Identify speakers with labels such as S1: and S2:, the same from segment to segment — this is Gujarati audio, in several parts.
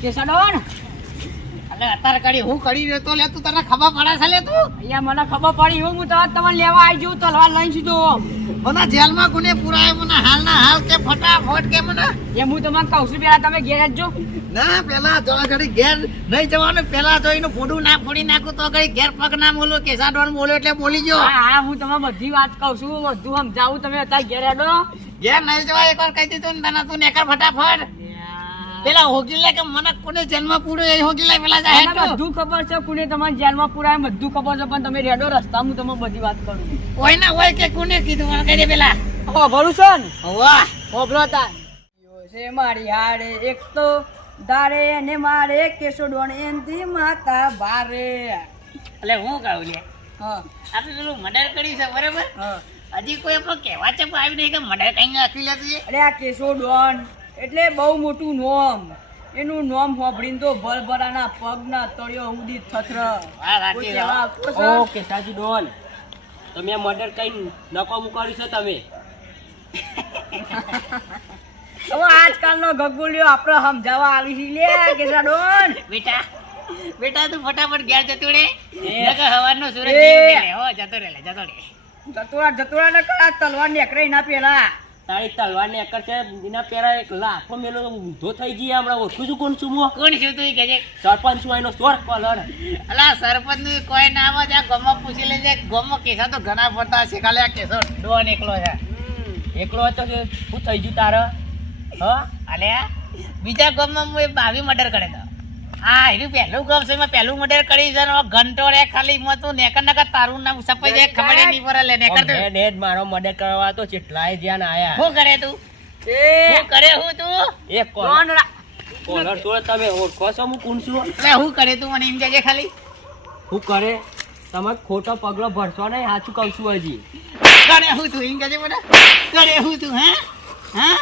S1: કેસાડોન
S2: અલે અત્યારે કરી હું કરી રહ્યો તો લે તું તને ખબર પડે છે લે તું?
S1: અહીંયા મને ખબર પડી હું હું તો તમને લેવા આવી જઉં તલવાર લઈને સીધો.
S2: મને જેલમાં ગુને પુરાય મને હાલના હાલ કે ફટાફટ કે મને?
S1: એ હું તમને કહું છું પેલા તમે ઘેર જ
S2: ના પેલા જો ઘડી ઘેર નહીં જવાનું પેલા જો એનું ફોડું ના ફોડી નાખું તો ઘડી ઘેર પગ ના બોલો કેસા ડોન બોલો એટલે બોલી ગયો.
S1: હા હા હું તમને બધી વાત કહું છું બધું સમજાવું તમે અત્યારે ઘેર હેડો.
S2: ઘેર નહીં જવા એકવાર કહી દીધું ને તને તું નેકર ફટાફટ. પેલા હોગી લે કે મને કોને જન્મ પૂર્યો એ હોગીલે પેલા જાય
S1: બધું ખબર છે કોને તમારે જેલમાં પૂરાય બધું ખબર છે પણ તમે રેડો રસ્તા હું તમને બધી વાત કરું
S2: હોય ના હોય કે કોને કીધું મને કહી દે પેલા.
S1: ઓ ભરું છે ને?
S2: વાહ
S1: ઓ બ્રોતા છે મારી હાડે એક તો દાડે ને મારે કેસોડવણ એનથી માતા ભારે.
S2: એટલે હું કહું લે.
S1: હા.
S2: આપણે પેલું મર્ડર કરી છે બરાબર? હજી કોઈ પણ કહેવા છે પણ આવી નહીં કે મર્ડર કઈ નાખી લેતું છે?
S1: અરે આ કેસોડવણ એટલે બહુ મોટું નોમ. એનું નોમ હોભળીને તો ભરભરાના પગના તળિયો સુધી થથર?
S3: ઓકે સાચી ડોલ. તમે મર્ડર કઈ નકો કર્યું છે તમે?
S1: હવે આજકાલનો ગગુલિયો આપણે સમજાવવા આવી છે. લે કેસાડોન
S2: બેટા બેટા તું ફટાફટ ઘેર જતો રે. નકર હવાનો સૂરજ. હો જતો રે લે, જતો રે.
S1: જતુરા જતુરા ને કરા તલવાર નેકરે ના પેલા.
S3: તારી તલવાર ને એકર છે એના પેરા એક લાખો મેલો તો ઊંધો થઈ ગયો હમણાં. ઓળખું છું કોણ છું હું?
S2: કોણ છે તું કે કહેજે
S3: સરપંચ છું એનો ચોર કલર
S2: અલા સરપંચનું કોઈ ના આવે આ ગમો પૂછી લેજે. ગમો કેસા તો ઘણા પડતા છે ખાલી આ કેસો ડોન એકલો છે.
S3: એકલો હતો કે શું થઈ ગયું તારે?
S2: હ? અલે બીજા ગામમાં હું બાવી મર્ડર કરે તો. હા એનું પહેલું ગામ છે એમાં પહેલું મોડેલ કરી છે ઘંટો રે ખાલી માં તું નેકર નકર તારું નામ સપાઈ જાય ખબર નહીં પડે લે નેકર તું.
S3: હેડ ડેડ મારો મોડેલ કરવા તો ચેટલાય ધ્યાન આયા.
S2: શું કરે તું?
S1: એ
S2: શું કરે હું તું?
S3: એક
S1: કોણ
S3: કોલર તો તમે ઓળખો છો હું કોણ છું?
S2: એટલે શું કરે તું મને એમ કહેજે ખાલી.
S3: શું કરે? તમે ખોટો પગલો ભરશો નહીં સાચું કહું છું હજી.
S2: કરે હું તું એમ કહેજે મને. કરે હું તું હા? હા?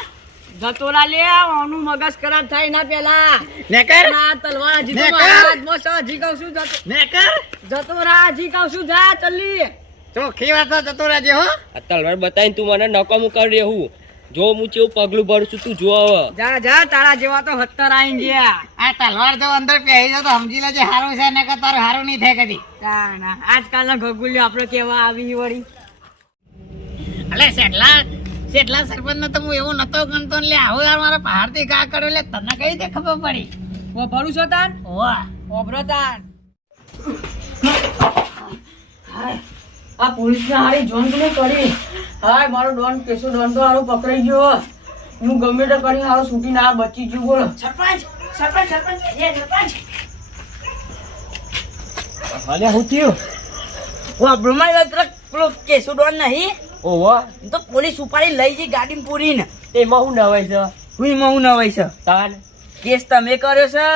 S1: જતોરા લે આનું મગજ ખરાબ થાય ના પેલા
S2: નેકર.
S1: ના તલવાર હજી તો
S2: ને
S1: મારા
S2: કર.
S1: છે, હજી કહું છું જતો
S2: નેકર.
S1: જતોરા હજી કહું છું જા ચલ્લી.
S2: ચોખી વાત તો જે હો.
S3: તલવાર બતાવીને તું મને નકામું કરી રહ્યું જો હું ચેવું પગલું ભરું છું તું જો હવે.
S1: જા જા તારા જેવા તો હત્તર આઈ ગયા.
S2: આ તલવાર જો અંદર પહેરી જાય તો સમજી લેજે હારું છે નકર તારું હારું નહીં થાય કદી.
S1: ના ના આજકાલના આપડે આપણે કેવા આવી વળી.
S2: અલે શેઠલા શેઠલા સરપંચ નો તો હું એવું નતો ગણતો ને લે આવો યાર મારા પહાડથી કા કર્યો લે તને કઈ રીતે ખબર પડી?
S1: ઓ ભરું છો તાન?
S2: વાહ
S1: ઓબરો તાન. આ પોલીસ ને હારી જોન કોને કરી. હાય મારો ડોન કેસો ડોન તો હારો પકડાઈ ગયો હું ગમે તે કરી હારો છૂટી ના બચી ગયું બોલો. સરપંચ સરપંચ સરપંચ એ સરપંચ.
S3: અલે હું થયું?
S1: ઓ બ્રહ્મા પેલો કેસો ડોન નહીં?
S3: ઓહો.
S1: તો પોલીસ ઉપાડી લઈ જઈ ગાડી પૂરીને.
S3: એમાં હું નવાય છે?
S1: હું એમાં હું નવાય છે?
S3: તાન.
S1: કેસ તમે કર્યો છે?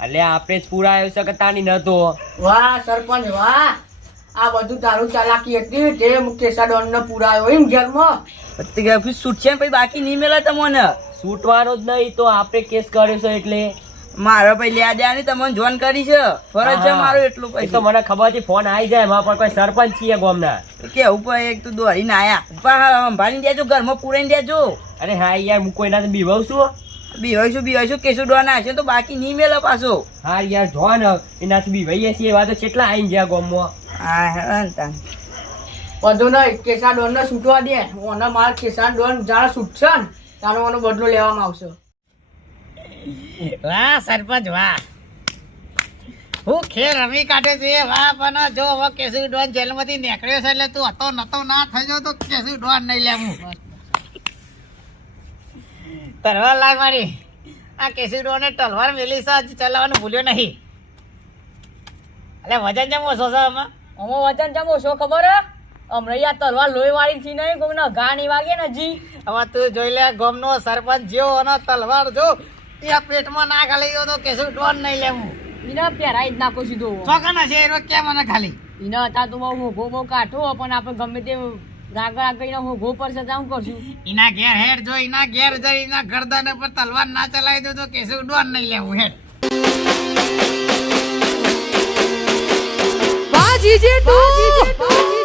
S3: અલે આપણે જ પૂરા આવ્યો છે કે તાની નતો?
S1: વાહ સરપંચ વાહ. આ બધું તારું ચાલાકી હતી તે કેસા ડોન ને પુરાયો એમ જેલમાં છૂટશે પછી બાકી નહીં મેલે તમને?
S3: છૂટવાનો જ નહીં તો આપણે કેસ કર્યો છે એટલે.
S1: મારે પછી લ્યા દેવાની તમને જોન કરી છે. ફરજ છે મારો એટલું
S3: એ તો મને ખબર છે ફોન આવી જાય એમાં પણ કોઈ સરપંચ છીએ ગામના.
S1: કે ઉપર એક તું દોડીને આયા. પણ સંભાળીને દેજો ઘરમાં પુરાઈને દેજો.
S3: અરે હા યાર હું કોઈના બીવાવ છું
S1: બીવાઈશું બીવાઈશું કેસુ ડોન હશે તો બાકી નહીં મેલો પાછો.
S3: હા યાર જો ને એનાથી બીવાઈએ છીએ એવા તો કેટલા આવીને ગયા ગોમમાં.
S1: હા હા તાન વધુ નહીં કેસા ડોન ને છૂટવા દે. ઓને મારા કેસા ડોન જાણે છૂટશે ને તારો ઓનો બદલો લેવામાં આવશે.
S2: વાહ સરપંચ વાહ. હું ખેલ રમી કાઢે છે વાહ પણ જો હવે કેસુ ડોન જેલમાંથી નીકળ્યો છે એટલે તું હતો નતો ના જાવ તો કેસુ ડોન નહીં લેવું. તરવાર તલવાર લાય મારી. આ કેસુ ડોને તલવાર મેલી છે ચલાવવાનું ભૂલ્યો નહીં. એટલે વજન જમો છો છે આમાં?
S1: વજન જમો છો ખબર હે? હમણાં યાર તલવાર લોહી વાળી થી નહીં કોઈને ઘા નહીં વાગે ને હજી.
S2: હવે તું જોઈ લે ગમનો સરપંચ જેવો અને તલવાર જો એ પેટમાં ના ખાલી ગયો તો કેશું ડોન નહીં લેવું.
S1: એને પહેરાઈ જ નાખો સીધો.
S2: ચોકન હશે એનો કેમ મને ખાલી?
S1: એને હતા તો બહુ મોઘો બહુ કાઠો પણ આપણે ગમે તે રાગડ આગળ ઘો પર છે ત્યાં કરશું
S2: એના ઘેર હેડ જો એના ઘેર જઈ એના ગરદન પર તલવાર ના ચલાવી દો તો કેસુ ડોન નહીં લેવું હેડ.
S4: વાહ જીજે તું.